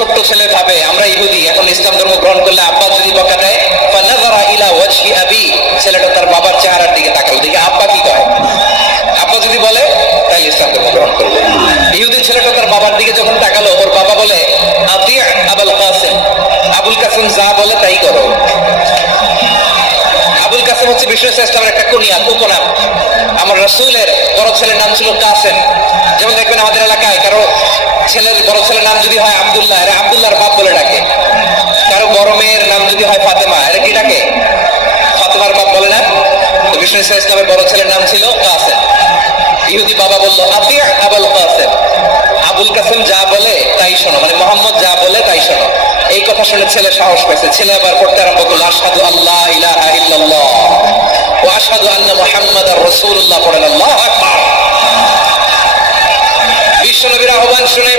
ছোট্ট ছেলে ভাবে আমরা ইহুদি, এখন ইসলাম ধর্ম গ্রহণ করলে আব্বা যদি বকা দেয়, ফানাযারা ইলা ওয়াজহি আবি, ছেলেটা তার বাবার চেহারার দিকে তাকালো, দেখি আব্বা কি কয়। আব্বা যদি বলে তাহলে ইসলাম ধর্ম গ্রহণ করবে। ইহুদি ছেলেটা তার বাবার দিকে যখন তাকালো, ওর বাবা বলে আতি আবুল কাসিম, আবুল কাসিম যা বলে তাই করো। আবুল কাসিম হচ্ছে বিষ্ণু ইসলামের একটা কুনিয়া, উপনাম। আমার রাসূলের বড় ছেলের নাম ছিল কাসেম। যেমন দেখবেন আমাদের এলাকায় কারো ছেলের বড় ছেলের নাম যদি হয় আব্দুল্লাহ, এরা আব্দুল্লাহর বাপ বলে ডাকে। কারো বড় মেয়ের নাম যদি হয় ফাতেমা, এরা কি ডাকে? ফাতেমার বাপ বলে না? তো বিষ্ণু ইসলামের বড় ছেলের নাম ছিল কাসেম। ইহুদি বাবা বললো আতি আবুল কাসেম, আবুল কাসেম যা বলে তাই শোনো, মানে মোহাম্মদ যা বলে তাই শোনো। এই কথা শুনে ছেলে সাহস পাইছে, ছেলে আবার পড়তে আরম্ভ করলো আশহাদু আল্লাহ ইলাহা ইল্লাল্লাহ ওয়া আশহাদু আন্না মুহাম্মাদার রাসূলুল্লাহ, পড়েন আল্লাহু আকবার। বিশ্বনবীর আহ্বান শুনে